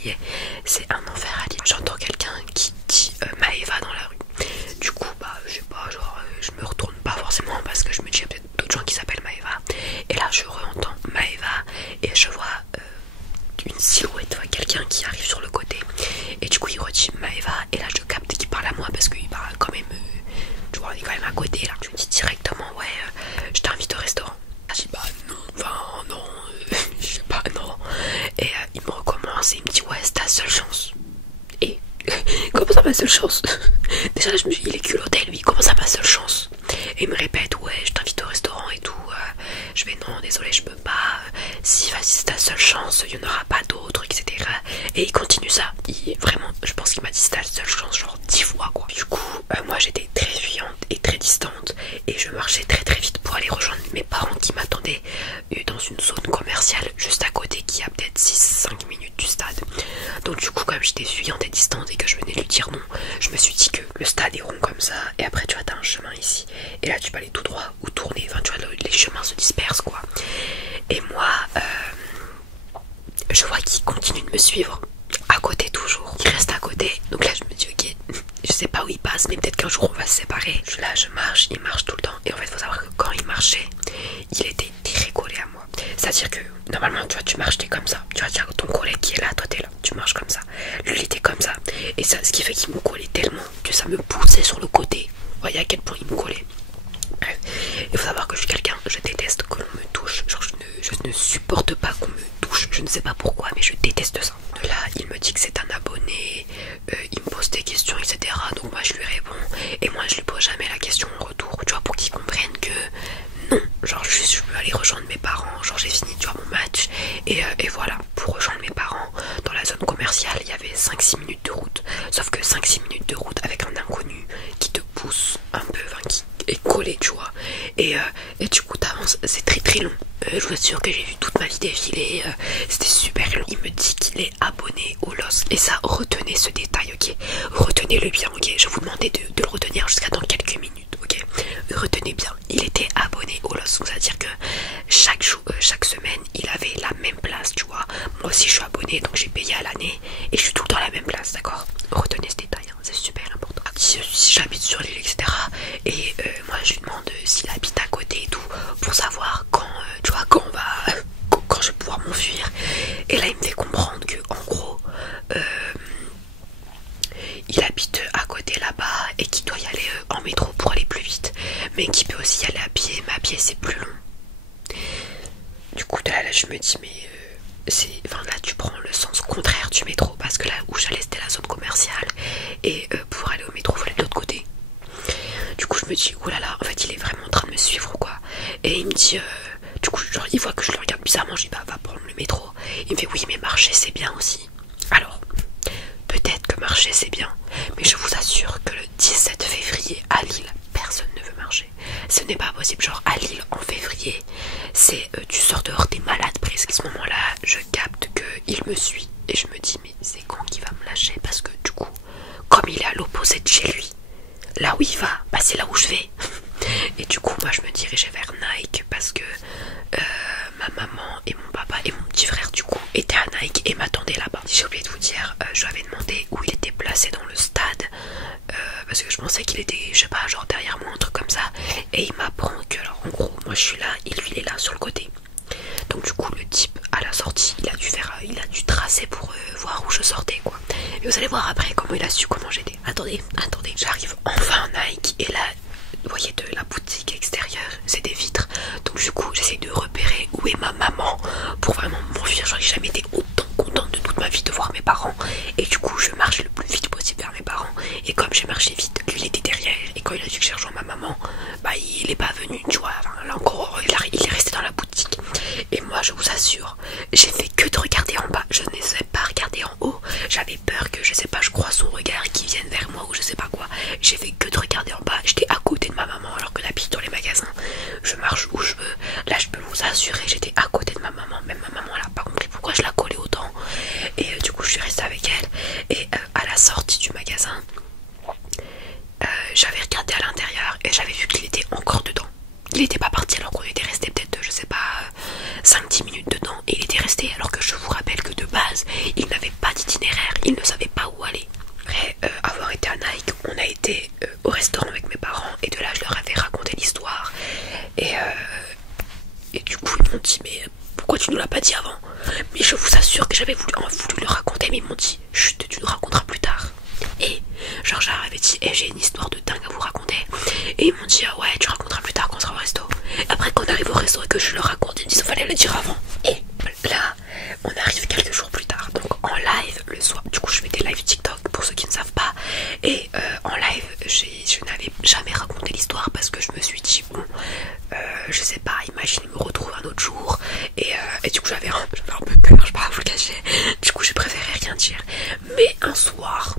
crier. C'est un enfer à lire. J'entends quelqu'un qui dit Maëva dans la rue. Du coup, bah, je sais pas, genre, je me retourne pas forcément parce que je me dis, il y a peut-être d'autres gens qui s'appellent Maëva. Et là, je re-entends Maëva et je vois une silhouette, quelqu'un qui arrive sur le côté. Et du coup, il redit Maëva. Et là, je capte qu'il parle à moi parce qu'il parle quand même, tu vois, on est quand même à côté là. Je me dis directement, ouais, je t'invite au restaurant. Je dis, bah non, enfin, non, je sais pas, non. Et il me recommence et il me dit, ouais, c'est ta seule chance. Et comment ça ma seule chance? Déjà là je me suis dit il est culotté lui, comment ça ma seule chance? Et il me répète ouais je t'invite au restaurant et tout, je vais non désolé je peux pas, si vas-y c'est ta seule chance, il n'y en aura pas d'autres etc. Et il continue ça, vraiment je pense qu'il m'a dit c'est ta seule chance genre 10 fois quoi. Du coup moi j'étais très fuyante et très distante et je marchais très très vite pour aller rejoindre mes parents qui m'attendaient dans une zone commerciale juste à côté qui a peut-être 6-5 minutes du stade. Donc du coup comme j'étais fuyante et distante et que je venais lui dire non, je me suis dit que le stade est rond comme ça et après tu vois t'as un chemin ici et là tu peux aller tout droit ou tourner, enfin tu vois les chemins se dispersent quoi. Et moi je vois qu'il continue de me suivre à côté toujours, il reste à côté, donc là je me dis ok je sais pas où il passe mais peut-être qu'un jour on va se séparer. Là je marche, il marche tout le temps et en fait faut savoir que quand il marchait il était très collé à moi, c'est à dire que normalement tu vois tu marches t'es comme ça, tu vois ton collègue qui est là, toi t'es là, tu marches comme ça, lui il était comme ça et ça ce qui fait qu'il me collait tellement que ça me poussait sur le côté, vous voyez à quel point il me collait. Bref, il faut savoir que je suis quelqu'un, je déteste que l'on me touche, genre je ne supporte pas qu'on me touche, je ne sais pas pourquoi mais je déteste ça. Là il me dit que c'est un abonné, il me pose des questions etc, donc moi je lui réponds et moi je lui pose jamais la question en retour, tu vois, pour qu'il comprenne que non, genre je peux aller rejoindre mes parents, genre j'ai fini tu vois mon match et voilà, pour rejoindre mes parents dans la zone commerciale il y avait 5-6 minutes de route, sauf que 5-6 minutes de route avec un inconnu qui te pousse un peu, enfin qui est collé tu vois, et du coup t'avances, c'est très très long, je vous assure que j'ai vu toute ma vie défiler, c'était super long. Il me dit qu'il est abonné au LOSC et ça, retenez ce détail ok, retenez-le bien ok, je vais vous demander de le retenir jusqu'à dans quelques minutes ok, retenez bien, il était abonné au LOSC, c'est à dire que chaque semaine il avait la même place tu vois, moi aussi je suis abonné donc j'ai payé à l'année et je suis tout le temps à la même place, d'accord, retenez ce détail hein, c'est super important. Si j'habite sur l'île etc et moi je lui demande s'il habite à côté et tout pour savoir quand tu vois quand on va quand je vais pouvoir m'enfuir et là il me fait comprendre que en gros il habite à côté là-bas et qu'il doit y aller en métro pour aller plus vite mais qu'il peut aussi y aller à pied, mais à pied c'est plus long. Du coup là je me dis mais enfin là tu prends le sens contraire du métro parce que là où j'allais c'était la zone commerciale et pour aller au métro il fallait de l'autre côté. Du coup je me dis oulala en fait il est vraiment en train de me suivre quoi, et il me dit du coup genre il voit que je le regarde bizarrement, je dis bah va prendre le métro, il me fait oui mais marcher c'est bien aussi. Alors peut-être que marcher c'est bien mais je vous assure que le 17 février à Lille personne ne veut marcher, ce n'est pas possible, genre à Lille en février c'est tu sors dehors t'es malade presque. À ce moment là je capte qu'il me suit et je me dis mais c'est quand qu'il va me lâcher parce que du coup comme il est à l'opposé de chez lui, là où il va bah c'est là où je vais et du coup moi je me dirigeais vers Nike parce que ma maman et mon papa et mon petit frère du coup étaient à Nike et m'attendaient là-bas. J'ai oublié de vous dire, je lui avais demandé où il était placé dans le stade parce que je pensais qu'il était je sais pas genre derrière moi un truc comme ça et il m'apprend que alors en gros moi je suis là et lui il est là sur le côté, donc du coup le type à la sortie il a dû tracer pour voir où je sortais quoi. Et vous allez voir après comment il a su comment j'étais. Attendez, j'arrive enfin à Nike et là vous voyez de la boutique extérieure c'est des vitres, donc du coup j'essaie de repérer où est ma maman pour vraiment m'enfuir, genre j'ai jamais été autant contente de toute ma vie de voir mes parents et du coup je marche le plus vite possible vers mes parents et comme j'ai marché vite lui il était derrière et quand il a su que j'ai rejoint ma maman bah il est pas venu tu vois, enfin, là encore il est resté dans la boutique et moi je vous assure j'ai fait que de regarder en bas, je ne sais pas regarder en haut, j'avais peur que je sais pas je croise son regard et qu'il vienne vers moi ou je sais pas quoi, j'ai fait que de regarder en bas, j'étais à côté de ma maman alors que d'habitude dans les magasins je marche où je veux, là je peux vous assurer j'étais à côté de ma maman, même ma maman elle a pas compris pourquoi je la collais autant et du coup je suis restée avec elle et à la sortie du magasin j'avais regardé à l'intérieur et j'avais vu qu'il était encore dedans, il était pas parti alors qu'on était resté peut-être je sais pas 5-10 minutes dedans et il était resté alors que je vous rappelle que de base il n'avait pas dit mais ils m'ont dit chut, tu nous raconteras plus tard. Et genre j'avais dit j'ai une histoire de dingue à vous raconter. Et ils m'ont dit ah ouais, tu raconteras plus tard quand on sera au resto. Après quand on arrive au resto et que je le raconte, ils me disent fallait le dire avant. Et là on arrive quelques jours plus tard, donc en live le soir. Du coup je fais des live TikTok pour ceux qui ne savent pas. Et en live je n'avais jamais raconté l'histoire parce que je me suis dit bon je sais pas, imagine me retrouve un autre jour. Et du coup j'avais un peu peur, je vais pas vous le cacher. Du coup j'ai préféré rien dire. Mais un soir,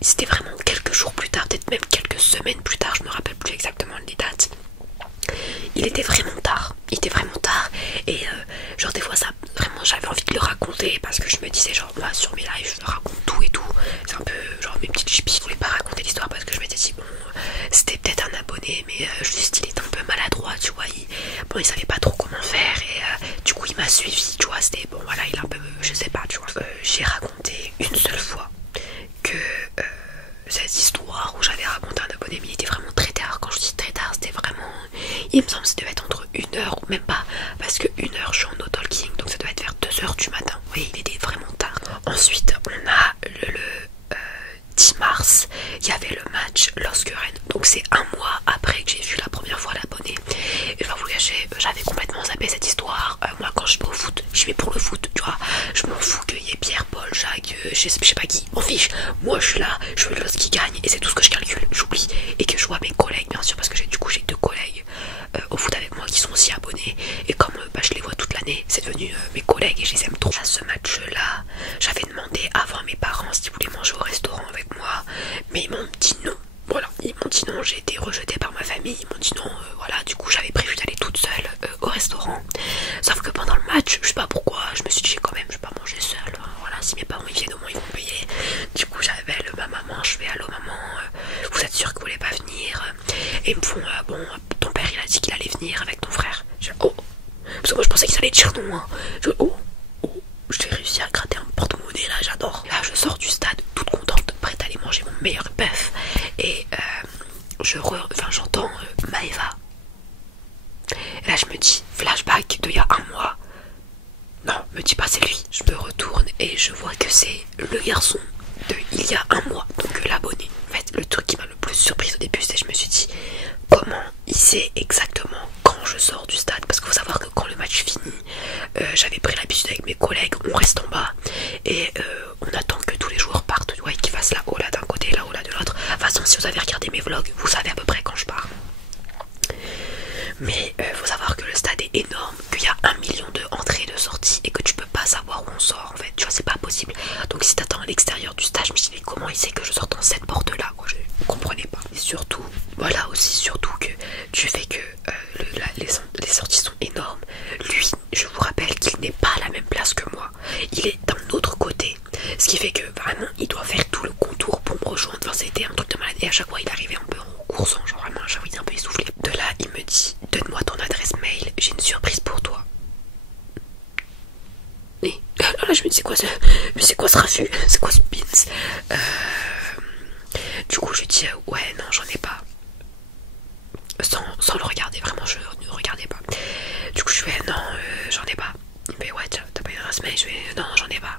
c'était vraiment quelques jours plus tard, peut-être même quelques semaines plus tard, je me rappelle plus exactement les dates. Il était vraiment tard, et genre des fois ça, vraiment j'avais envie de le raconter parce que je me disais genre moi sur mes lives je raconte tout et tout. C'est un peu genre mes petites chippies, je voulais pas raconter l'histoire parce que je m'étais dit bon c'était peut-être un abonné mais juste il était un peu maladroit tu vois, il savait pas trop comment faire et du coup il m'a suivi tu vois, c'était bon voilà il est un peu je sais pas tu vois. J'ai raconté une seule fois que cette histoire où j'avais raconté un abonné mais il était vraiment très tard. Quand je dis très tard c'était vraiment, il me semble que ça devait être entre 1h ou même pas parce que 1h je suis en no talking donc ça devait être vers 2h du matin. Oui il était vraiment tard. Ensuite on a le 10 mars il y avait le match Losqueren, donc c'est un mois après que j'ai vu la première fois l'abonné. Et je vais vous cacher, j'avais complètement zappé cette histoire. Moi quand je vais au foot, j'y vais pour le foot tu vois, je m'en fous qu'il y ait Pierre, Paul, Jacques, je sais pas qui, m'en fiche. Moi je suis là, je veux le Los qui gagne et c'est tout ce que je calcule, j'oublie. Et que je vois mes collègues bien sûr parce que j'ai 2 collègues au foot avec moi qui sont aussi abonnés. Et comme je les vois toute l'année, c'est devenu mes collègues et je les aime trop. À ce match là, j'avais demandé avant à mes parents s'ils voulaient manger au restaurant avec moi, mais ils m'ont dit non. Voilà, ils m'ont dit non, j'ai été rejetée par ma famille, ils m'ont dit non, voilà, du coup j'avais prévu d'aller toute seule au restaurant. Sauf que pendant le match, je sais pas pourquoi, je me suis dit quand même, je vais pas manger seule, voilà, si mes parents ils viennent au moins ils vont payer. Du coup j'appelle ma maman, je fais allô maman, vous êtes sûre que vous voulez pas venir? Et ils me font bon, ton père il a dit qu'il allait venir avec ton frère. Je fais oh, parce que moi je pensais qu'ils allaient dire non, hein. J'ai réussi à gratter un porte-monnaie là, j'adore. Là je sors du stade toute contente, prête à aller manger mon meilleur bœuf. Et j'entends Maëva. Et là je me dis, flashback d'il y a un mois. Non, me dis pas c'est lui. Je me retourne et je vois que c'est le garçon de il y a un mois, donc l'abonné. En fait, le truc qui m'a le plus surprise au début, c'est que je me suis dit, comment il sait exactement quand je sors du stade? Parce qu'il faut savoir que quand le match finit, j'avais pris l'habitude avec mes collègues, on reste en bas et on attend que tous les joueurs partent, ouais, qu'ils fassent la hola d'un côté et la hola de l'autre. De toute façon, si vous avez regardé mes vlogs, vous savez à peu près quand je pars. Mais faut savoir que le stade est énorme, qu'il y a 1 million d'entrées et de sorties et que tu peux pas savoir où on sort en fait, tu vois, c'est pas possible. Donc si t'attends à l'extérieur du stade, je me suis dit mais comment il sait que je sors dans cette porte là quoi, je comprenais pas. Et surtout, voilà aussi surtout que du fait que les sorties sont énormes, lui je vous rappelle qu'il n'est pas à la même place que moi, il est d'un autre côté, ce qui fait que vraiment il doit faire tout le contour pour me rejoindre. Enfin c'était un truc de malade et à chaque fois il arrivait un peu en coursant, genre vraiment j'avais un peu essoufflé. De là il me dit donne-moi ton adresse mail, j'ai une surprise pour toi. Et là je me dis c'est quoi ce raffut, c'est quoi ce pins. Du coup je dis ouais non j'en ai pas, sans le regarder, vraiment je ne regardais pas. Du coup je fais non j'en ai pas. Il me fait ouais t'as pas une adresse mail? Je fais non j'en ai pas.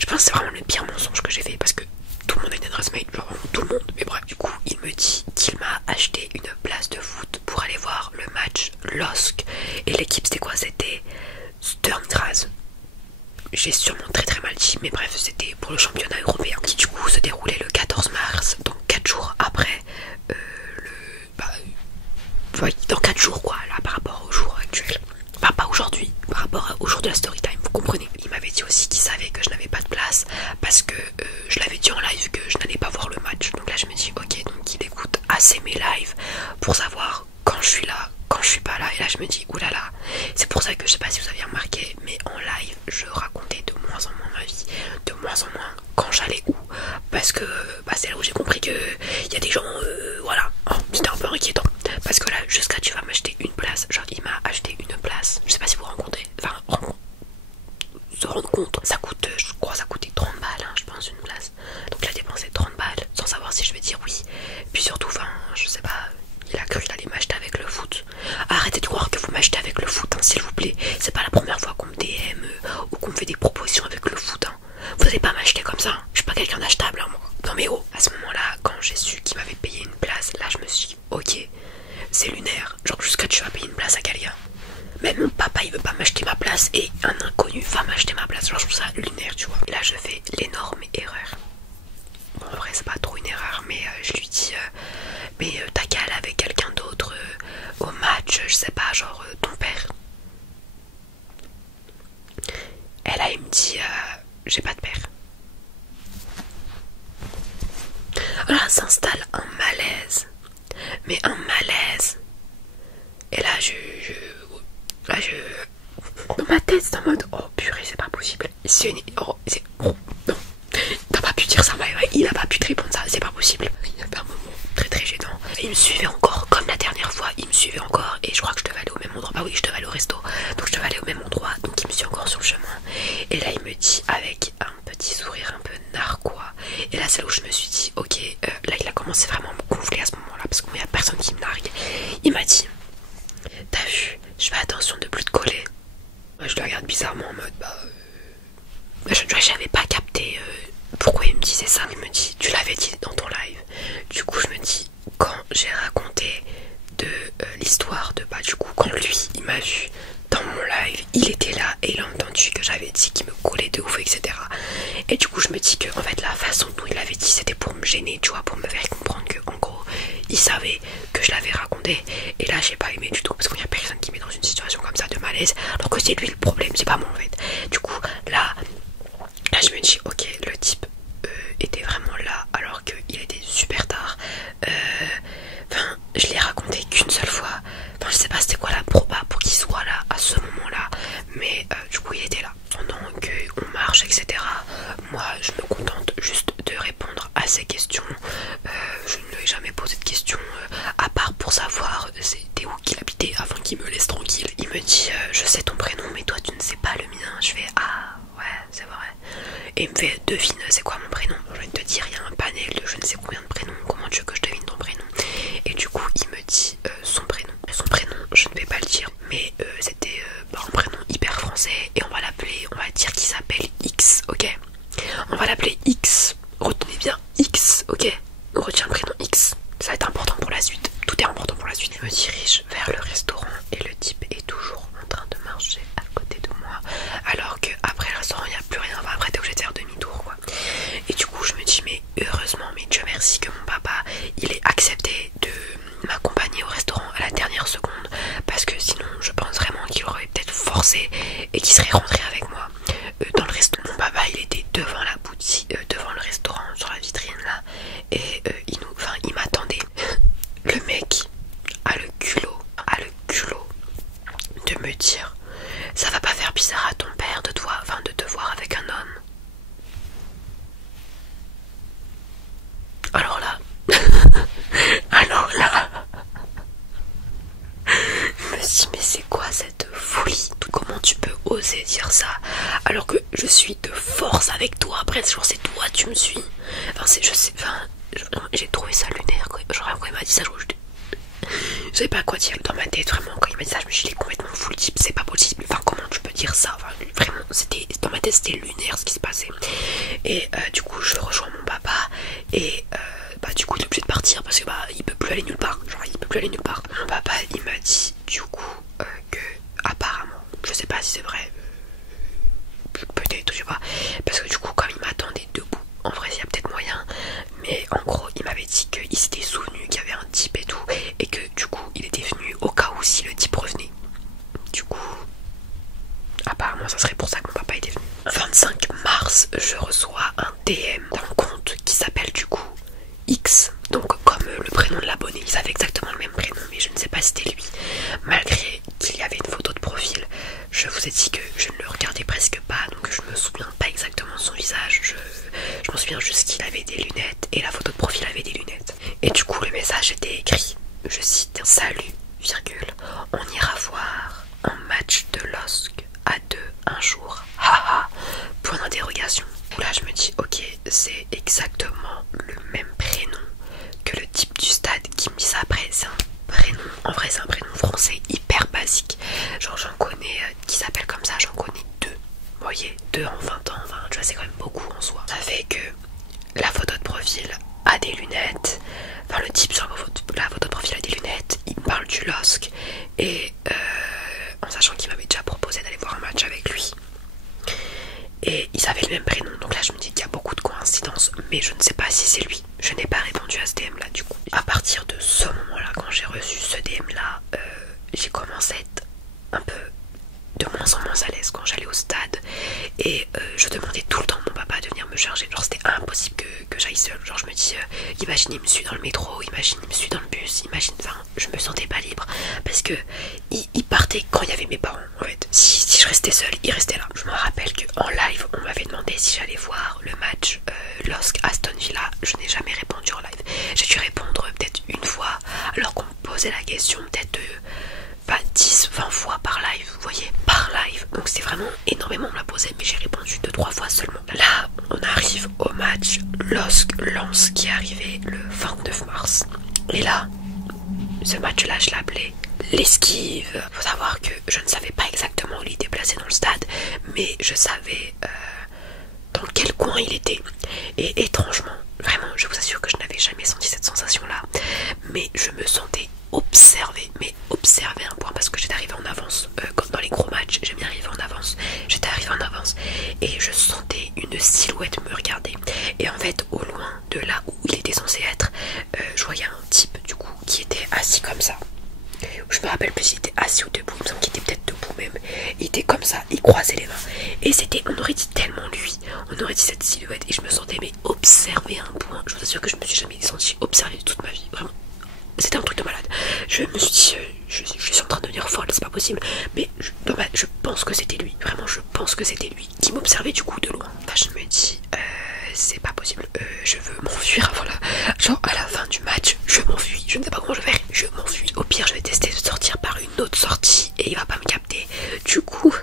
Je pense que c'est vraiment le pire mensonge que j'ai fait parce que tout le monde a une adresse mail, genre vraiment tout le monde. Mais bref, du coup il me dit qu'il m'a acheté une place de foot pour aller voir le match LOSC. Et l'équipe c'était quoi? C'était Sturm Graz. J'ai sûrement très mal dit, mais bref c'était pour le championnat européen qui du coup se déroulait le 14 mars, donc 4 jours après dans 4 jours quoi, là par rapport au jour actuel. Enfin pas aujourd'hui, par rapport au jour de la story time, vous comprenez. Il m'avait dit aussi qu'il savait que je n'avais pas de place parce que je l'avais dit en live que je n'allais pas voir le match. Donc là je me dis ok, donc il écoute assez mes lives pour savoir quand je suis là, quand je suis pas là. Et là je me dis oulala, c'est pour ça que je sais pas si vous avez remarqué, mais en live je racontais de moins en moins ma vie, de moins en moins quand j'allais où, parce que c'est là où j'ai compris que il y a des gens voilà, oh, c'était un peu inquiétant. Parce que là, jusqu'à tu vas m'acheter une place. Genre, il m'a acheté une place. Je sais pas si vous rencontrez. Enfin, se rendre compte. Ça coûte, je crois, ça coûtait 30 balles, hein, je pense, une place. Donc, il a dépensé 30 balles sans savoir si je vais dire oui. Puis surtout, enfin, je sais pas. Il a cru qu'il allait m'acheter avec le foot. Arrêtez de croire que vous m'achetez avec le foot, hein, s'il vous plaît. C'est pas la première fois qu'on me DM ou qu'on me fait des propositions avec le foot. Hein. Vous avez ça, hein. Je suis pas quelqu'un d'achetable, hein, moi. Non mais oh, à ce moment-là, quand j'ai su qu'il m'avait payé une place, là je me suis dit, ok, c'est lunaire. Genre jusqu'à tu vas payer une place à quelqu'un. Même mon papa il veut pas m'acheter ma place et un inconnu va m'acheter ma place. Genre je trouve ça lunaire, tu vois. Et là je fais l'énorme erreur. Bon, en vrai c'est pas trop une erreur, mais je lui dis mais t'as qu'à aller avec quelqu'un d'autre au match, je sais pas, genre ton père. Et là il me dit j'ai pas de père. Là s'installe un malaise. Mais un malaise. Et là dans ma tête c'est en mode oh purée c'est pas possible. C'est une... oh, c'est... oh non. T'as pas pu dire ça, il a pas pu te répondre ça, c'est pas possible. Il y avait un moment très très gênant. Il me suivait encore comme la dernière fois, il me suivait encore et je crois que je devais aller au même endroit. Bah oui, je devais aller au resto, donc je devais aller au même endroit, donc il me suit encore sur le chemin. Et là il me dit avec un petit sourire un peu narquois. Et là c'est là où je me suis dit ok, là il a commencé vraiment à me gonfler à ce moment-là parce qu'il n'y a personne qui me nargue. Il m'a dit t'as vu, je fais attention de plus te coller. Moi je le regarde bizarrement en mode j'avais pas capté pourquoi il me disait ça. Il me dit tu l'avais dit dans ton live. Du coup je me dis quand j'ai raconté de l'histoire de du coup quand lui il m'a vu dans mon live, il était là et il a entendu que j'avais dit qu'il me collait de ouf, etc. Et du coup je me dis que en fait la façon dont il avait dit c'était pour me gêner, tu vois, pour me faire comprendre que en gros il savait que je l'avais raconté. Et là j'ai pas aimé du tout parce qu'il y a personne qui met dans une situation comme ça de malaise alors que c'est lui le problème, c'est pas moi en fait. Du coup là je me dis ok, le type était vraiment là alors qu'il était super tard. Enfin je l'ai raconté qu'une seule fois. Enfin je sais pas c'était quoi la proba pour qu'il soit là à ce moment là, mais du coup il était là. Pendant qu'on marche etc, moi je me contente juste de répondre à ses questions. Je ne lui ai jamais posé de questions à part pour savoir c'était où qu'il habitait afin qu'il me laisse tranquille. Il me dit je sais ton prénom mais toi tu ne sais pas le mien. Je fais ah ouais c'est vrai. Et il me fait devine c'est quoi mon prénom. Je viens de te dire il y a un panel de je ne sais combien de prénoms, comment tu veux que je devine ton prénom. Et du coup il me dit son prénom. Son prénom je ne vais pas le dire mais c'était un prénom hyper français et on va l'appeler, on va dire qu'il s'appelle X, ok. On va l'appeler X, retenez bien X, ok. On retient le prénom X, ça va être important pour la suite, tout est important pour la suite. Je me dirige vers le restaurant et le type est toujours en train de marcher à côté de moi alors qu'après le restaurant il n'y a plus rien, enfin après t'es obligé de faire demi-tour quoi. Et du coup je me dis mais heureusement, mais Dieu merci que mon papa il ait accepté de m'accompagner au restaurant à la dernière seconde parce que sinon je pense vraiment qu'il aurait peut-être forcé et qu'il serait rentré avec moi dans le restaurant. Mon papa il était devant la boutique, devant le restaurant sur la vitrine là et il m'attendait. Le mec a le culot de me dire ça va pas faire bizarre à ton père de te voir avec un homme. Alors là je me suis dit mais c'est quoi cette folie? Comment tu peux oser dire ça alors que je suis de force avec toi? Après genre c'est toi tu me suis. J'ai trouvé ça lunaire quoi. Genre quand il m'a dit ça je savais pas quoi dire dans ma tête vraiment. Quand il m'a dit ça je me suis dit complètement fou le type, c'est pas possible. Enfin comment tu peux dire ça? Enfin, vraiment c'était dans ma tête c'était lunaire ce qui se passait. Et du coup je rejoins mon papa et du coup il est obligé de partir parce que il peut plus aller nulle part. Genre il peut plus aller nulle part. Mon papa il m'a dit du coup que apparemment, je sais pas si c'est vrai, peut-être je sais pas, parce que du coup comme il m'attendait debout, en vrai il y a peut-être moyen, mais en gros il m'avait dit qu'il s'était souvenu qu'il y avait un type et tout, et que du coup il était venu au cas où si le type revenait. Du coup apparemment ça serait pour ça que mon papa était venu. 25 mars je reçois un DM d'un compte qui s'appelle du coup X, donc comme le prénom de l'abonné, ils avaient exactement le même prénom mais je ne sais pas si c'était lui, malgré qu'il y avait une photo de profil. Je vous ai dit que je ne le regardais presque pas donc je me souviens pas exactement de son visage, je me souviens juste qu'il avait des lunettes et la photo de profil avait des lunettes. Et du coup le message était écrit, je cite, salut, virgule, on ira voir un match de LOSC à deux un jour, haha, point d'interrogation. Là je me dis ok c'est exactement le même prénom que le type du stade qui me dit ça. Après c'est un prénom, en vrai c'est un prénom français hyper basique, genre j'en connais qui s'appellent comme ça, j'en connais deux, vous voyez, deux en 20 ans, enfin tu vois c'est quand même beaucoup en soi. Ça fait c'est que la photo de profil a des lunettes. Enfin, le type sur la photo de profil a des lunettes. Il me parle du LOSC. Et en sachant qu'il m'avait déjà proposé d'aller voir un match avec lui. Et ils avaient le même prénom. Donc là, je me dis qu'il y a beaucoup de coïncidences. Mais je ne sais pas si c'est lui. Je n'ai pas répondu à ce DM là du coup. À partir de ce moment là, quand j'ai reçu ce DM là, j'ai commencé à être un peu de moins en moins à l'aise quand j'allais au stade. Et je demandais tout le temps à mon papa de venir me charger. Genre c'était impossible que j'aille seule. Genre je me dis, imagine il me suit dans le métro, imagine il me suit dans le bus, imagine, enfin je me sentais pas libre. Parce que il partait quand il y avait mes parents en fait. Si je restais seule, il restait là. Je me rappelle qu'en live, on m'avait demandé si j'allais voir le match LOSC Aston Villa. Je n'ai jamais répondu en live. J'ai dû répondre peut-être une fois alors qu'on me posait la question peut-être 10-20 fois par live, vous voyez, par live. Donc c'est vraiment énormément, on me l'a posé, mais j'ai répondu 2-3 fois seulement. Là, on arrive au match LOSC-Lens qui est arrivé le 29 mars. Et là, ce match-là, je l'appelais l'esquive. Faut savoir que je ne savais pas exactement où il était placé dans le stade, mais je savais dans quel coin il était. Et étrangement, vraiment, je vous assure que je n'avais jamais senti cette sensation-là, mais je me sentais observé, mais observé un point parce que j'étais arrivée en avance. Dans les gros matchs, j'aime bien arriver en avance. J'étais arrivée en avance et je sentais une silhouette me regarder. Et en fait, au loin de là où il était censé être, je voyais un type du coup qui était assis comme ça. Je me rappelle plus s'il était assis ou debout, il me semble qu'il était peut-être debout même. Il était comme ça, il croisait les mains. Et c'était, on aurait dit tellement lui, on aurait dit cette silhouette. Et je me sentais mais observé à un point. Je vous assure que je me suis jamais senti observé de toute ma vie, vraiment. C'était un truc de malade. Je me suis dit, je suis en train de devenir folle, c'est pas possible. Mais je pense que c'était lui. Vraiment, je pense que c'était lui qui m'observait du coup de loin. Enfin, je me dis, c'est pas possible. Je veux m'enfuir. Voilà. Genre, à la fin du match, je m'enfuis. Je ne sais pas comment je vais faire. Je m'enfuis. Au pire, je vais tester de sortir par une autre sortie et il va pas me capter. Du coup,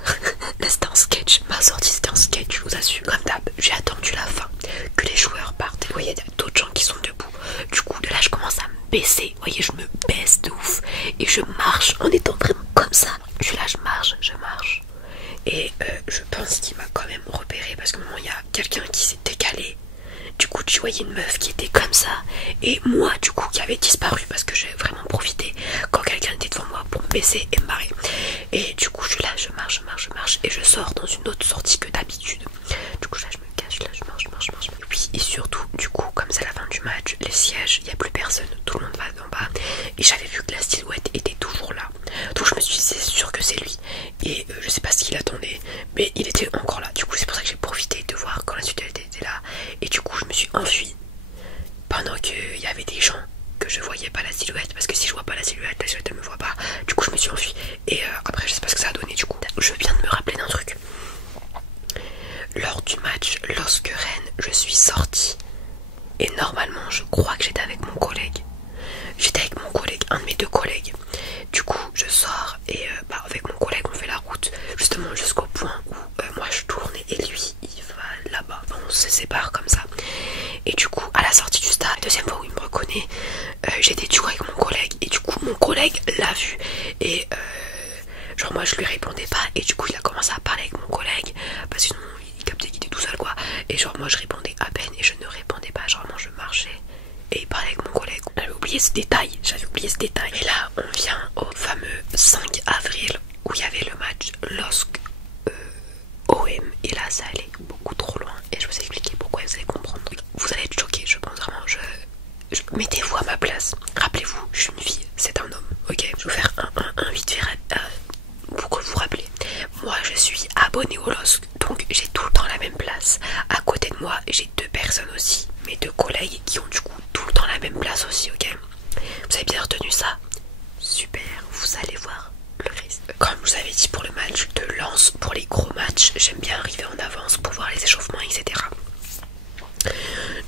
là c'était un sketch. Ma sortie c'était un sketch, je vous assure. Comme d'hab, j'ai attendu la fin, que les joueurs partent. Vous voyez, il y a d'autres gens qui sont debout. Du coup, de là, je commence à me baisser. Vous voyez, je me baisse de ouf. Et je marche en étant vraiment comme ça. Je suis là, je marche. Et je pense qu'il m'a quand même repéré parce qu'à un moment, il y a quelqu'un qui s'est décalé. Du coup, tu voyais une meuf qui était comme ça. Et moi, du coup, qui avait disparu parce que j'ai vraiment profité quand quelqu'un était devant moi pour me baisser et me barrer. Et du coup, je suis là, je marche. Et je sors dans une autre sortie que d'habitude. Du coup, là, je me cache, là, je marche. Oui, et surtout, du coup, comme c'est la fin du match, les sièges, il n'y a plus personne. Tout le monde va d'en bas. Et j'avais vu que la silhouette était toujours là. Donc, je me suis dit, c'est sûr que c'est lui. Et je sais pas ce qu'il attendait, mais il était encore là. Du coup, c'est pour ça que j'ai profité de voir quand la silhouette était là. Et du coup, je me suis enfuie pendant qu'il y avait des gens que je voyais pas la silhouette. Parce que si je vois pas la silhouette elle me voit pas. Du coup, je me suis enfuie. Et après, je sais pas ce que ça a donné. Du coup, je viens de me rappeler d'un truc. Lors du match, lorsque Rennes, je suis sortie. Et normalement, je crois que j'étais avec mon collègue. J'étais avec mon collègue, un de mes deux collègues. Du coup, je sors et avec mon collègue, on fait la route justement jusqu'au point où moi je tourne et lui, il va là-bas. Enfin, on se sépare comme ça. Et du coup, à la sortie du stade, la deuxième fois où il me reconnaît, j'étais du coup avec mon collègue. Et du coup, mon collègue l'a vu. Et genre moi, je lui répondais pas. Et du coup, il a commencé à parler avec mon collègue. Parce que sinon, il captait qu'il était tout seul, quoi. Et genre moi, je répondais à peine et je ne répondais pas. Genre moi, je marchais. Et il parlait avec mon collègue. J'avais oublié ce détail. Et là, on vient au fameux 5 avril où il y avait le match LOSC OM. Et là, ça allait beaucoup trop loin. Et je vous ai expliqué pourquoi, vous allez comprendre. Vous allez être choqués, je pense vraiment. Mettez-vous à ma place. Rappelez-vous, je suis une fille, c'est un homme. Ok, je vais vous faire un vite fait pour que vous vous rappelez. Moi, je suis abonnée au LOSC. Donc, j'ai tout le temps la même place. À côté de moi, j'ai deux personnes aussi. Mes deux collègues qui ont du coup tout le temps la même place aussi, ok. Vous avez bien retenu ça? Super, vous allez voir le risque. Comme je vous avais dit pour le match de Lens, pour les gros matchs, j'aime bien arriver en avance pour voir les échauffements, etc.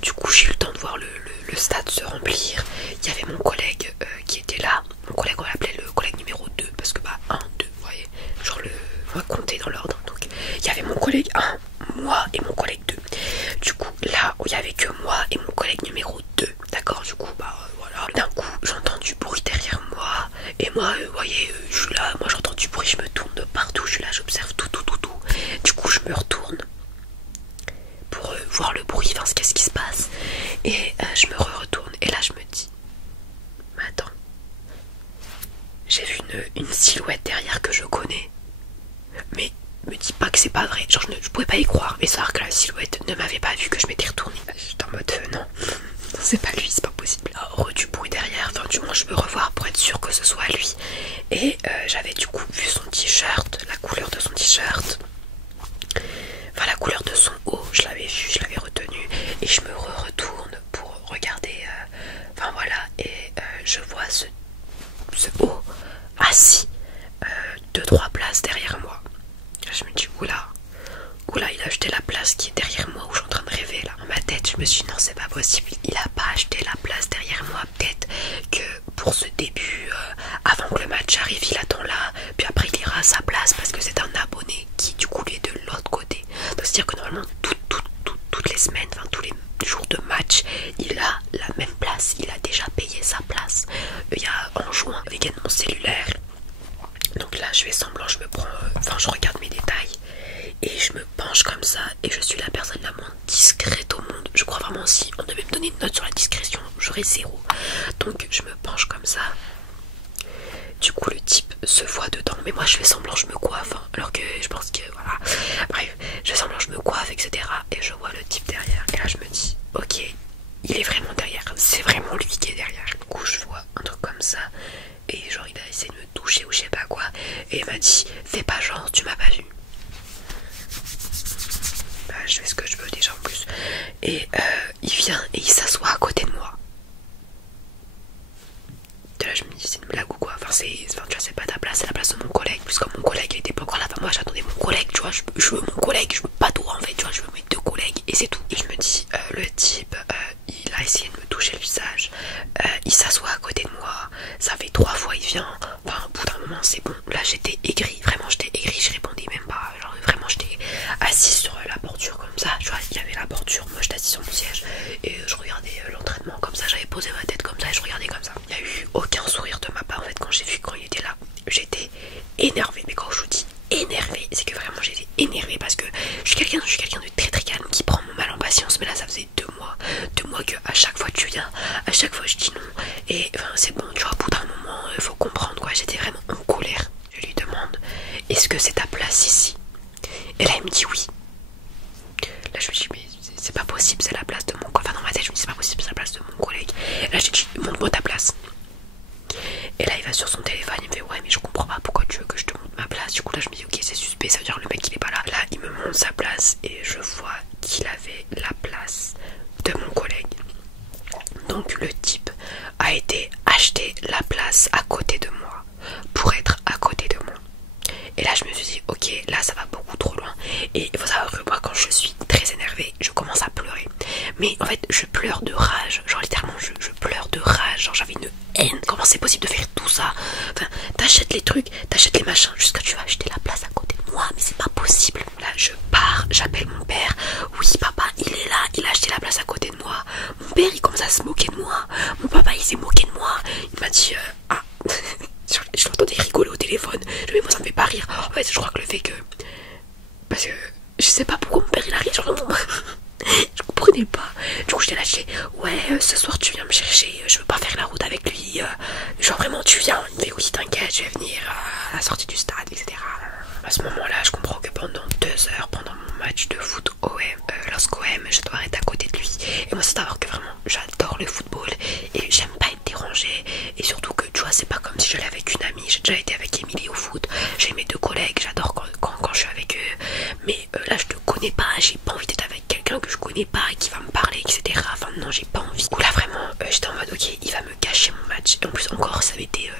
Du coup, j'ai eu le temps de voir le stade se remplir. Il y avait mon collègue qui était là. Mon collègue, on l'appelait le collègue numéro 2 parce que 1, 2, vous voyez. Genre on va compter dans l'ordre. Donc, il y avait mon collègue 1, moi et mon collègue 2. Du coup, là, il n'y avait que moi et mon collègue numéro 2. D'accord, du coup, voilà. D'un coup, j'entends du bruit derrière moi. Et moi, vous voyez, je suis là. Moi, j'entends du bruit, je me tourne de partout. Je suis là, j'observe tout. Du coup, je me retourne voir le bruit, enfin qu'est-ce qui se passe. Et je me retourne et là je me dis, mais attends, j'ai vu une silhouette derrière que je connais. Mais me dis pas que c'est pas vrai, genre je pouvais pas y croire. Et savoir que la silhouette ne m'avait pas vu, que je m'étais retournée. J'étais en mode non, c'est pas lui, c'est pas possible. Heureux du bruit derrière, enfin du moins je veux revoir pour être sûr que ce soit lui. Et j'avais du coup vu son t-shirt, la couleur de son t-shirt, enfin la couleur de son haut, je l'avais vu, je l'avais retenu. Et je me retourne pour regarder, enfin voilà, et je vois ce haut assis 2-3 places derrière moi. Là, je me dis oula, il a acheté la place qui est derrière moi où je suis en train de rêver là. Dans ma tête, je me suis dit non, c'est pas possible. Il a pas acheté la place derrière moi. Peut-être que pour ce début, avant que le match arrive, il attend là. Puis après, il ira à sa place parce que c'est un abonné qui du coup lui est de l'autre côté. Donc c'est-à-dire que normalement, toutes les semaines, enfin tous les jours de match, il a la même place. Il a déjà payé sa place. Il y a en juin avec mon cellulaire. Donc là, je fais semblant, je me prends, enfin je regarde mes détails. Et je me penche comme ça et je suis la personne la moins discrète au monde. Je crois vraiment si on devait me donner une note sur la discrétion, j'aurais 0. Donc je me penche comme ça. Du coup le type se voit dedans. Mais moi je fais semblant, je me coiffe. Hein, alors que je pense que voilà. Bref, je fais semblant, je me coiffe, etc. Et je vois le type derrière. Et là je me dis, ok, il est vraiment derrière. C'est vraiment lui qui est derrière. Du coup je vois un truc comme ça. Et genre il a essayé de me toucher ou je sais pas quoi. Et il m'a dit, fais pas genre, tu m'as pas vu. Je fais ce que je veux déjà en plus. Et il vient et il s'assoit à côté de moi. De là je me dis c'est une blague ou quoi. Enfin tu vois c'est pas ta place, c'est la place de mon collègue. Plus comme mon collègue il était pas encore là. Enfin moi j'attendais mon collègue, tu vois. Je veux mon collègue, je veux pas toi en fait, tu vois. Je veux mes 2 collègues et c'est tout. Et je me dis le type il a essayé de me toucher le visage. Il s'assoit à côté de moi. Ça fait 3 fois il vient. Enfin au bout d'un moment c'est bon. Là j'étais aigrie, vraiment j'étais aigrie. Je répondais même pas. Genre vraiment j'étais assise sur la bordure comme ça. Tu vois il y avait la bordure. Moi j'étais assise sur mon siège. Et je regardais l'entraînement comme ça. J'avais posé ma tête comme ça et je regardais comme ça. Il n'y a eu aucun sourire de ma part en fait quand j'ai vu quand il était là. J'étais énervée. Mais quand je vous dis énervée, c'est que vraiment j'étais énervée parce que je suis quelqu'un de très très calme qui prend mon mal en patience. Mais là ça faisait 2 mois que à chaque fois tu viens, à chaque fois je dis non. Et enfin c'est bon, tu vois, au bout d'un moment faut comprendre quoi. J'étais vraiment en colère. Je lui demande, est-ce que c'est ta place ici? Et là il me dit oui. Là je me dis mais c'est pas possible, c'est la place de mon collègue. Enfin dans ma tête je me dis c'est pas possible, c'est la place de mon collègue. Et là je dis montre-moi ta place. Et là il va sur son téléphone, il me fait ouais mais je comprends pas pourquoi tu veux que je te montre ma place. Du coup là je me dis ok c'est suspect, ça veut dire le mec il est pas là. Là il me montre sa place et je vois qu'il avait la place de mon collègue. Donc le type a été acheter la place à côté de moi pour être à côté de moi. Et là je me suis dit ok là ça va beaucoup trop loin. Et il faut savoir que moi quand je suis très énervée je commence à pleurer. Mais en fait je pleure de rage. Genre littéralement je pleure de rage. Genre j'avais une haine. Comment c'est possible de faire tout ça? Enfin t'achètes les trucs, t'achètes les machins jusqu'à tu vas acheter la place à côté de moi. Mais c'est pas possible. Là je pars, j'appelle mon père. Oui papa il est là, il a acheté la place à côté de moi. Mon père il commence à se moquer de moi. Mon papa il s'est moqué de moi. Il m'a dit ah je l'entendais rigoler au téléphone. Mais moi ça me fait pas rire. En fait je crois que le fait que parce que je sais pas pourquoi mon père il arrive genre vraiment je comprenais pas. Du coup j'étais là, j'étais ouais ce soir tu viens me chercher, je veux pas faire la route avec lui, genre vraiment tu viens. Il me fait oui t'inquiète je vais venir à la sortie du stade etc. À ce moment là je comprends que pendant 2 heures pendant mon match de foot OM, lorsqu'OM je dois être à côté de lui. Et moi c'est savoir que vraiment j'adore le football et j'aime pas être dérangée. Et surtout que tu vois c'est pas comme si j'allais avec une amie. J'ai déjà été avec Émilie au foot, j'ai mes 2 collègues, j'adore quand je suis avec eux. Mais là je te connais pas, j'ai pas envie d'être avec quelqu'un que je connais pas et qui va me parler etc. Enfin non j'ai pas envie. Du coup là vraiment j'étais en mode ok il va me gâcher mon match. Et en plus encore ça avait été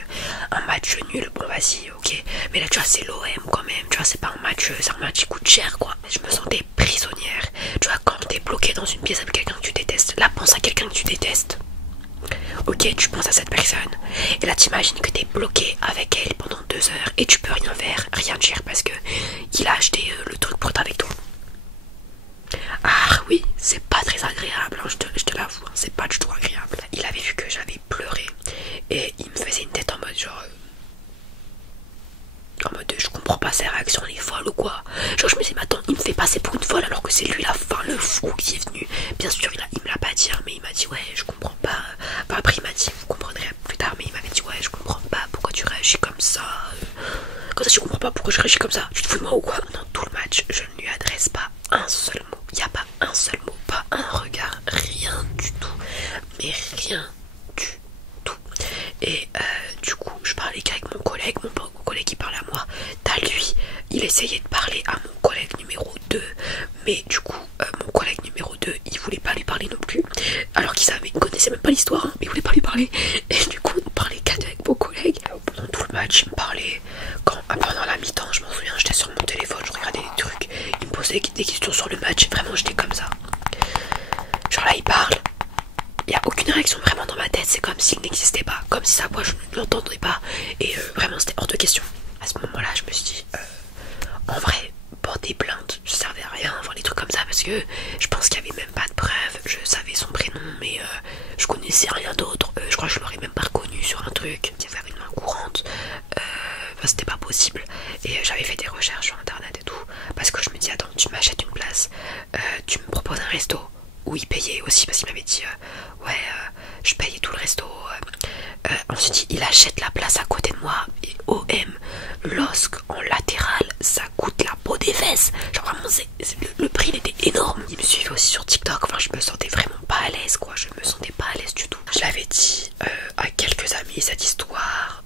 un match nul. Bon vas-y ok. Mais là tu vois c'est l'OM quand même. Tu vois c'est pas un match, c'est un match qui coûte cher quoi. Je me sentais prisonnière. Tu vois quand t'es bloqué dans une pièce avec quelqu'un que tu détestes. Là pense à quelqu'un que tu détestes. Ok tu penses à cette personne. Et là t'imagines que t'es bloqué avec elle pendant 2 heures. Et tu peux rien faire, rien dire parce que il a acheté le truc pour être avec toi. Ah oui, c'est pas très agréable, hein, je te l'avoue, hein, c'est pas du tout agréable. Il avait vu que j'avais pleuré et il me faisait une tête en mode genre En mode je comprends pas ses réactions, il est folle ou quoi. Genre je me dis mais attends, il me fait passer pour une folle alors que c'est lui la fin, le fou qui est venu. Bien sûr il me l'a pas dit hein, mais il m'a dit ouais je comprends pas. Enfin, après il m'a dit vous comprendrez plus tard, mais il m'avait dit ouais je comprends pas pourquoi tu réagis comme ça. Comme ça tu comprends pas pourquoi je réagis comme ça. Tu te fous de moi ou quoi? Dans tout le match je ne lui adresse pas un seul mot. Il n'y a pas un seul mot, pas un regard, rien du tout. Mais rien du tout. Et du coup je parlais qu'avec mon collègue qui parlait à moi. T'as lui, il essayait de parler à mon collègue numéro 2, mais du coup mon collègue numéro 2 il voulait pas lui parler non plus, alors il connaissait même pas l'histoire hein, mais il voulait pas lui parler. Et du coup on parlait qu'avec mon collègue. Pendant tout le match il me parlait. Pendant la mi-temps je m'en souviens, j'étais sur mon téléphone, je regardais des trucs, il me posait des questions sur le match, vraiment j'étais comme ça. Genre là il parle, il n'y a aucune réaction vraiment dans ma tête, c'est comme s'il n'existait pas, comme si sa voix je ne l'entendais pas, et vraiment c'était hors de question. À ce moment là je me suis dit en vrai porter plainte je servais à rien, enfin des trucs comme ça, parce que je pense qu'il n'y avait même pas de preuves. Je savais son prénom mais je connaissais rien d'autre, je crois que je l'aurais même pas reconnu sur un truc, il y avait une main courante, enfin, c'était pas possible. Et j'avais fait des recherches sur internet et tout, parce que je me dis attends tu m'achètes une place, tu me proposes un resto, où il payait aussi parce qu'il m'avait dit ouais je payais tout le resto. Ensuite il achète la place à côté de moi et OM LOSC en latéral ça coûte la peau des fesses. Genre vraiment le prix il était énorme. Il me suivait aussi sur TikTok, enfin je me sentais vraiment pas à l'aise quoi, je me sentais pas à l'aise du tout. Je l'avais dit à quelques amis cette histoire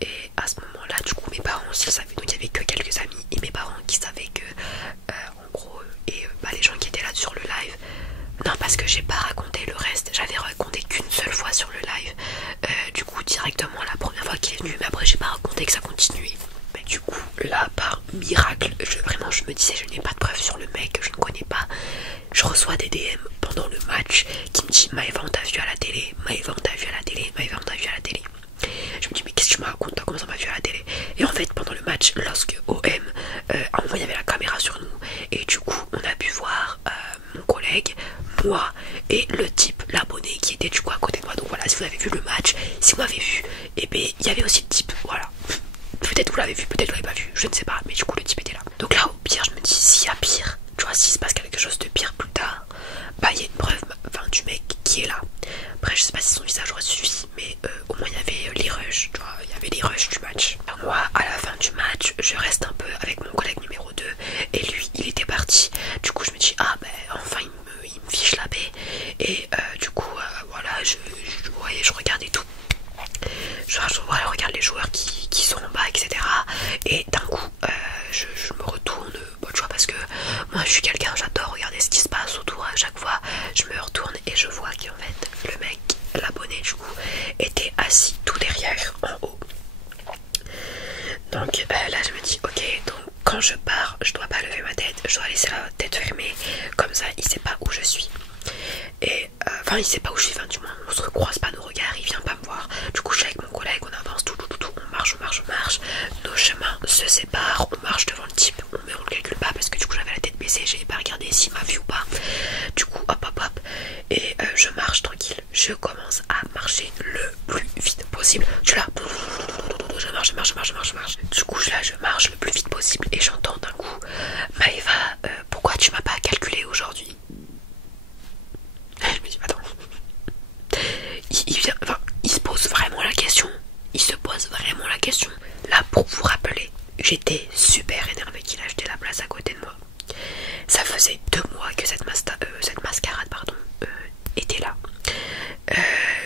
et à ce moment là du coup mes parents aussi le savaient, donc il y avait que quelques amis et mes parents qui savaient que en gros et les gens qui étaient là sur le live. Non parce que j'ai pas raconté le reste, j'avais raconté qu'une seule fois sur le live, du coup directement la première fois qu'il est venu, mais après j'ai pas raconté que ça continuait. Mais du coup là par miracle, vraiment je me disais je n'ai pas de preuves sur le mec que je ne connais pas, je reçois des DM pendant le match qui me dit Maëva on t'a vu à la télé, Maëva on t'a vu à la télé, Maëva on t'a vu à la télé. Je me dis mais qu'est-ce que tu me racontes, comment ça m'a vu à la télé? Et en fait pendant le match lorsque OM à un moment il y avait la caméra sur nous et du coup on a pu voir mon collègue, moi et le type, l'abonné qui était du coup à côté de moi. Donc voilà, si vous avez vu le match, si vous m'avez vu, et ben il y avait aussi le type, voilà. Peut-être vous l'avez vu, peut-être vous l'avez pas vu, je ne sais pas, mais du coup le type était là. Donc là au pire je me dis s'il y a pire, tu vois, s'il se passe quelque chose de pire plus tard, bah il y a une preuve du mec qui est là. Après je sais pas si son visage aurait suffi, mais au moins il y avait les rushs, tu vois, il y avait les rushs du match. Alors moi à la fin du match je reste un peu avec mon collègue numéro 2 et lui il était parti. Du coup je me dis ah ben enfin il me fiche la paix. Et du coup voilà je regarde et tout, je regarde les joueurs qui sont en bas etc. Et d'un coup je me retourne, tu vois, parce que moi je suis quelqu'un, j'adore regarder ce qui se passe autour. À chaque fois je me retourne et je vois qu'en fait le mec, l'abonné du coup, était assis tout derrière en haut. Donc là je me dis ok, donc quand je pars je dois pas lever ma tête, je dois laisser la tête fermée, comme ça il sait pas où je suis. Et enfin il sait pas où je suis, enfin du moins on se recroise pas nos regards, il vient pas me voir. Du coup je suis avec mon collègue, on avance tout, on marche, nos chemins se séparent, on marche devant le type, mais on le calcule pas parce que du coup j'avais la tête baissée, j'avais pas regardé s'il m'a vu ou pas. Du coup hop et je marche tranquille, je commence à marcher le plus vite possible. Je suis là, je marche. Du coup là je marche le plus vite possible et j'entends d'un coup Maëva, pourquoi tu m'as pas calculé aujourd'hui? Je me dis attends, il se pose vraiment la question. Là pour vous rappeler, j'étais super énervée qu'il a acheté la place à côté de moi. Ça faisait 2 mois que cette mascarade était là.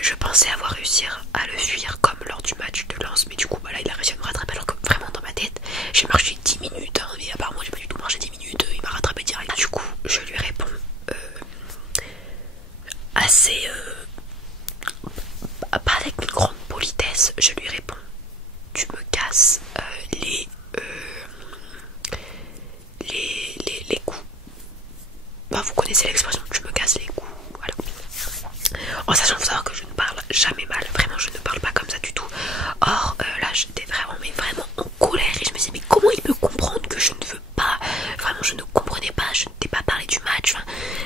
Je pensais avoir réussi à le fuir comme lors du match de Lens, mais du coup là il a réussi à me rattraper, alors que vraiment dans ma tête j'ai marché 10 minutes hein, mais apparemment j'ai pas du tout marché 10 minutes, il m'a rattrapé direct. Du coup je lui réponds assez pas avec une grande politesse, je lui réponds tu me casses les coups. Bah, vous connaissez l'expression tu me casses les coups, voilà. En sachant, faut savoir que je ne parle jamais mal, vraiment je ne parle pas comme ça du tout. Or là j'étais vraiment en colère et je me disais mais comment il peut comprendre que je ne veux pas, vraiment je ne comprenais pas, je ne t'ai pas parlé du match, enfin,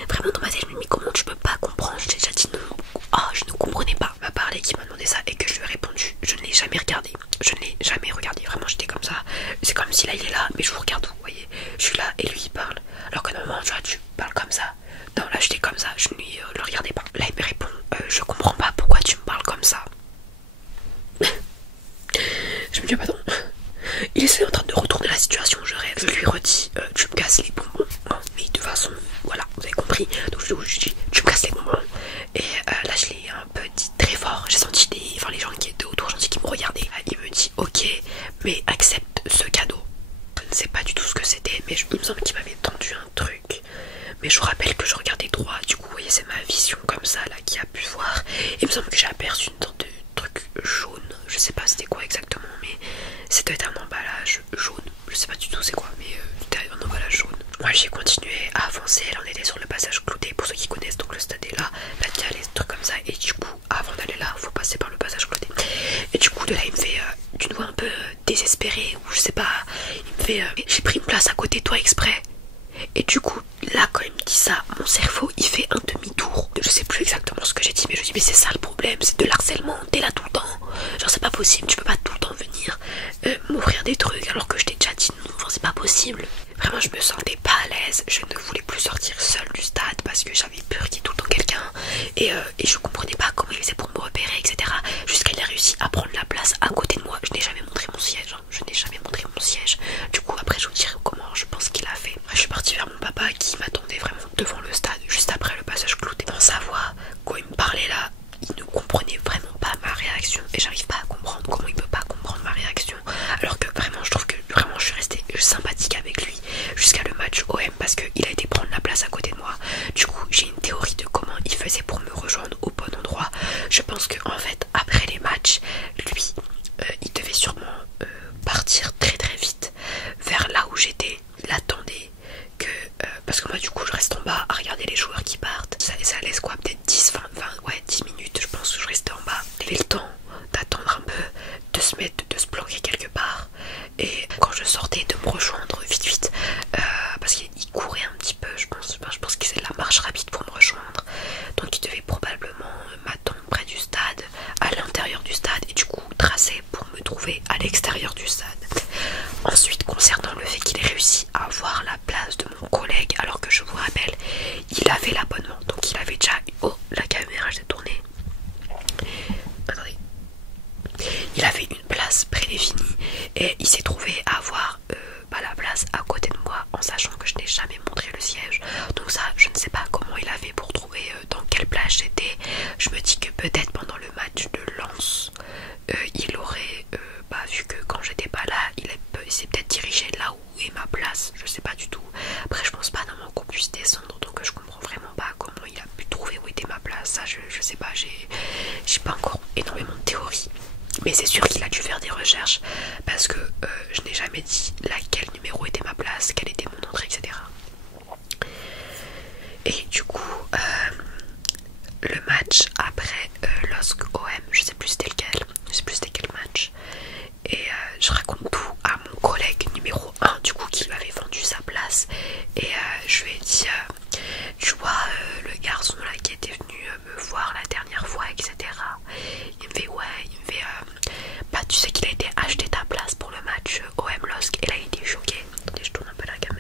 vraiment dans ma tête je me dis mais comment tu peux pas comprendre, j'ai déjà dit non, je ne comprenais pas. Il m'a parlé, qui m'a demandé ça et que je lui ai répondu, je ne l'ai jamais regardé, vraiment j'étais comme ça, dit. Donc je lui dis tu me casses les moments. Et là je l'ai un peu dit très fort. J'ai senti les gens qui étaient autour, j'ai senti qu'ils me regardaient. Il me dit ok mais accepte ce cadeau. Je ne sais pas du tout ce que c'était, mais il me semble qu'il m'avait tendu un truc. Mais je vous rappelle que je regardais droit, du coup vous voyez c'est ma vision comme ça là qui a pu voir. Et il me semble que j'ai aperçu une sorte de truc jaune, je sais pas c'était quoi exactement, mais c'était un emballage jaune, je sais pas du tout c'est quoi, mais c'était un emballage jaune. Moi j'ai continué à avancer, là on était sur le passage Clotet, pour ceux qui connaissent, donc le stade est là, la Dial, des trucs comme ça, et du coup avant d'aller là faut passer par le passage Clotet. Et du coup de là il me fait d'une voix un peu désespérée, ou je sais pas, il me fait j'ai pris une place à côté de toi exprès. Et du coup, là, quand il me dit ça, mon cerveau il fait un demi-tour. Je sais plus exactement ce que j'ai dit, mais je dis, mais c'est ça le problème, c'est de l'harcèlement, t'es là tout le temps. Genre, c'est pas possible, tu peux pas tout le temps venir m'offrir des trucs alors que je t'ai déjà dit non, enfin, c'est pas possible. Vraiment, je me sentais pas à l'aise, je ne voulais plus sortir seule du stade parce que j'avais peur qu'il y ait tout le temps quelqu'un. Et je comprenais pas comment il faisait pour me repérer, etc. Jusqu'à il a réussi à prendre la place à côté de moi. Je n'ai jamais montré mon siège, hein. Je n'ai jamais montré mon siège. Du coup, après, je vous dirai comment je pense qu'il a fait. Après, je suis partie vers mon papa qui m'attendait vraiment devant le stade, juste après le passage Clotet. Dans sa voix, quand il me parlait là, il ne comprenait vraiment pas ma réaction. Et j'arrive pas à comprendre comment il peut pas comprendre ma réaction. Alors que vraiment, je trouve que vraiment je suis restée sympathique avec lui jusqu'à le match OM parce qu'il a été prendre la place à côté de moi. Du coup, j'ai une théorie de comment il faisait pour me rejoindre au bon endroit. Je pense que en fait, après les matchs, lui, il devait sûrement partir très très vite vers là où j'étais. Il attendait que parce que moi du coup je reste en bas à regarder les joueurs qui partent. Ça laisse quoi, peut-être 10, 20, ouais 10 minutes je pense que je restais en bas. Il avait le temps d'attendre un peu, de se mettre, de se planquer quelque part. Et quand je sortais de me rejoindre vite vite, parce qu'il courait un petit peu, je pense qu'il faisait de la marche rapide pour me rejoindre. Donc il devait probablement m'attendre près du stade, à l'intérieur du stade, et du coup tracer pour me trouver à l'extérieur du stade. Ensuite, concernant le fait qu'il ait réussi à avoir la place de mon collègue, alors que je vous rappelle, il avait l'abonnement, donc il avait déjà... Oh, la caméra s'est tournée. Attendez. Il avait une place prédéfinie et il s'est trouvé à avoir la place à côté de moi en sachant que je n'ai jamais montré le siège. Donc ça, je ne sais pas comment il avait pour trouver dans quelle place j'étais. Je me dis que peut-être pendant le match de Lens, il aurait vu que quand j'étais pas là, il s'est peut-être dirigé là où est ma place. Je sais pas du tout. Après, je pense pas normalement qu'on puisse descendre, donc je comprends vraiment pas comment il a pu trouver où était ma place. Ça, je sais pas, j'ai pas encore énormément de théories. Mais c'est sûr qu'il a dû faire des recherches parce que je n'ai jamais dit laquelle numéro était ma place, quelle était mon entrée, etc. Et du coup, le match après LOSC OM, je sais plus c'était lequel, je sais plus c'était quel match. Et je raconte tout à mon collègue numéro 1 du coup qui lui avait vendu sa place. Et je lui ai dit tu vois le garçon là qui était venu me voir la dernière fois, etc. Il me fait ouais, il me fait tu sais qu'il a été acheté ta place pour le match OM LOSC. Et là il était choqué. Attendez, je tourne un peu la caméra.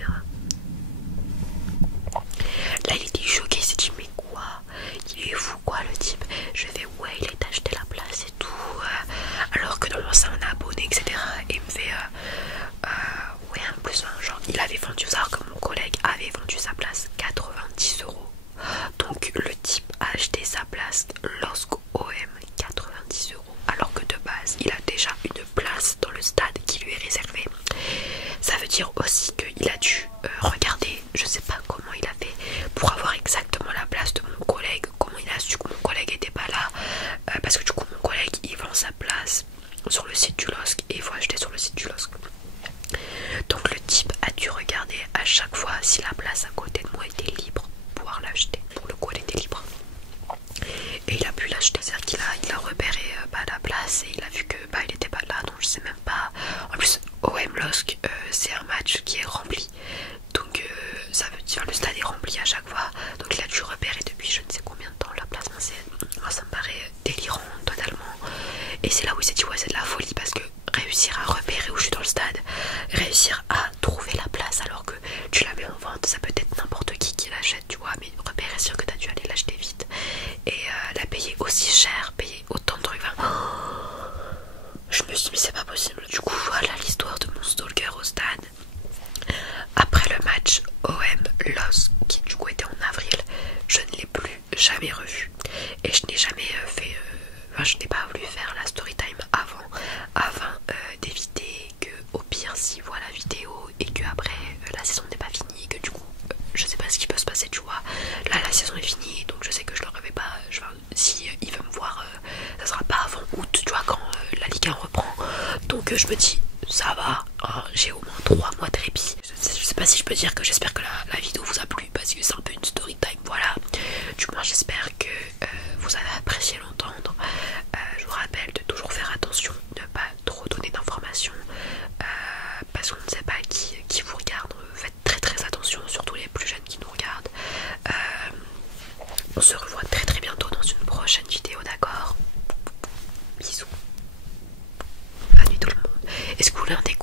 jamais revu. Et je n'ai jamais fait, enfin je n'ai pas voulu faire la story time avant d'éviter que au pire s'il voit la vidéo et que après la saison n'est pas finie, et que du coup je sais pas ce qui peut se passer, tu vois. Là la saison est finie donc je sais que je leur avais pas, si il veut me voir ça sera pas avant août, tu vois, quand la Ligue 1 reprend. Donc je me dis ça va, j'ai au moins 3 mois de répit. Je sais pas si je peux dire que j'espère que la vidéo vous a plu parce que c'est un peu une story time, voilà. Du moins j'espère que vous avez apprécié l'entendre. Je vous rappelle de toujours faire attention, ne pas trop donner d'informations parce qu'on ne sait pas qui vous regarde. Faites très très attention, surtout les plus jeunes qui nous regardent. On se revoit très très bientôt dans une prochaine vidéo, d'accord? Bisous. À nuit tout le monde. Est-ce que vous voulez un déco?